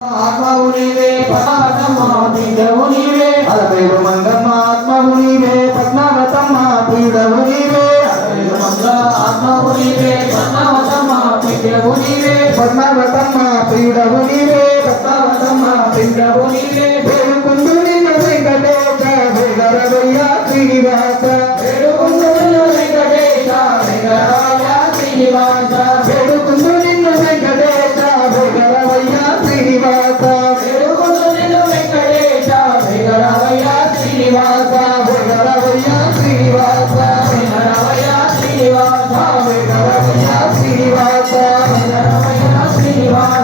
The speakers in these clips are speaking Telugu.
ఆత్మవు నీవే పద్మావతమ్మ ప్రియుడవు నీవే అలవేలు మంగమ్మ ఆత్మవు నీవే పద్మావతమ్మ ప్రియుడవు నీవే అలవేలు మంగ ఆత్మవు నీవే పద్మావతమ్మ ప్రియుడవు నీవే పద్మావతమ్మ ప్రియుడవు నీవే పద్మావతమ్మ ప్రియుడవు నీవే వేడుకుందు నిన్ను వెంకటేశ వేగరవయ్య శ్రీనివాస వేడుకుందు నిన్ను వెంకటేశ వేగరవయ్య శ్రీనివాస వేడుకుందు నిన్ను వెంకటేశ వేగరవయ్య శ్రీనివాస వేడుకుందు నిన్ను వెంకటేశ వేగరవయ్య శ్రీనివాస వేగరవయ్య శ్రీనివాస వేగరవయ్య శ్రీనివాస వేగరవయ్య శ్రీనివాస వేగరవయ్య శ్రీనివాస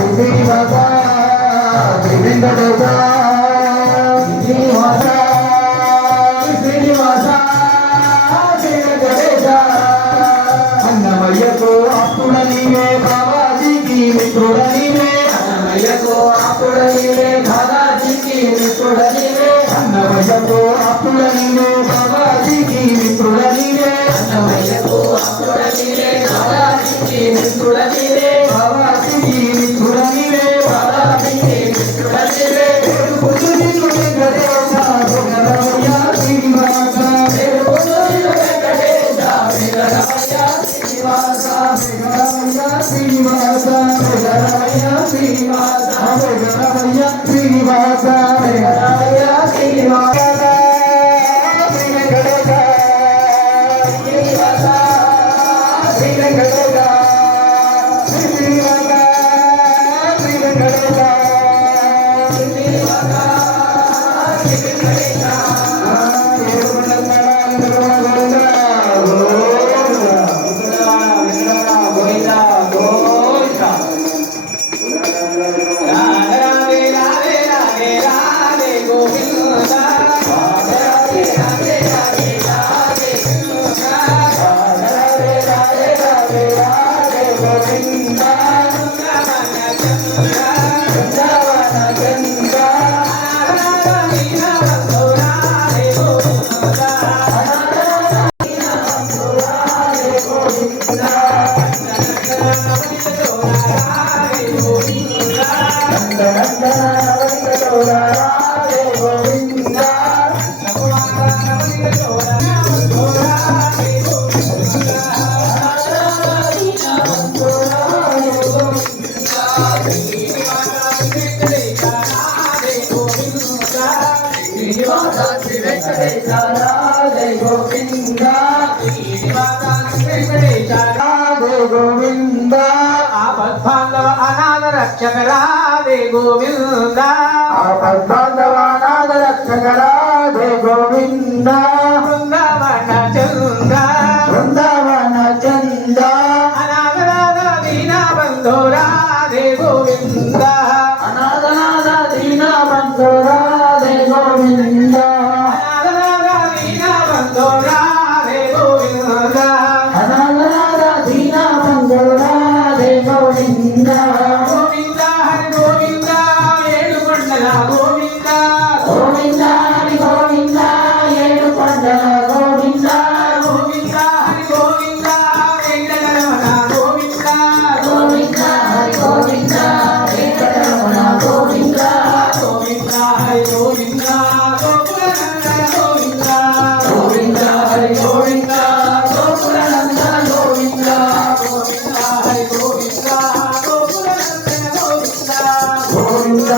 శ్రీనివాస వెంకటేశ శ్రీనివాస శ్రీనివాస వెంకటేశ అన్నమయ్యకు ఆప్తుడ నీవే బాబాజీకి మిత్రుడ నీవే అన్నమయ్యకు ఆప్తుడ నీవే బాబాజీకి మిత్రుడ నీవే అన్నమయ్యకు ఆప్తుడ నీవే బాబాజీకి మిత్రుడ నీవే అన్నమయ్యకు ఆప్తుడ నీవే బాబాజీకి మిత్రుడ నీవే బాబాజీకి మిత్రుడ నీవే బాబాజీకి మిత్రుడ నీవే వేడుకుందు నిన్ను వెంకటేశ వేగరవయ్య శ్రీనివాస వేడుకుందు నిన్ను వెంకటేశ వేగరవయ్య శ్రీనివాస వేగరవయ్య శ్రీనివాస వేగరవయ్య శ్రీనివాస వేగరవయ్య శ్రీనివాస వేగరవయ్య శ్రీనివాస శ్రీ వెంకటేశ శ్రీనివాస శ్రీ వెంకటేశ శ్రీనివాస శ్రీ వెంకటేశ శ్రీనివాస శ్రీ వెంకటేశ గోవింద ఆపద్బాంధవ అనాథ రక్షక రాధే గోవింద ఆపద్బాంధవ అనాథ రక్షక రాధే గోవింద బృందావన చంద బృందావన చంద అనాథ రాధ దీన బంధో రాధే గోవింద అనాథ రాధ దీన బంధో రాధే గోవింద అనాథ రాధ దీన బంధో రాధే గోవింద గోవింద గోవింద హరి గోవింద ఏడుకొండల గోవింద గోవింద హరి గోవింద ఏడుకొండల గోవింద గోవింద హరి గోవింద వెంకటరమణ గోవింద గోవింద హరి గోవింద వెంకటరమణ గోవింద గోవింద హరి గోవింద గోకులనందన గోవింద గోవింద హరి గోవింద గోకులనందన గోవింద గోవింద హరి గోవింద గోవింద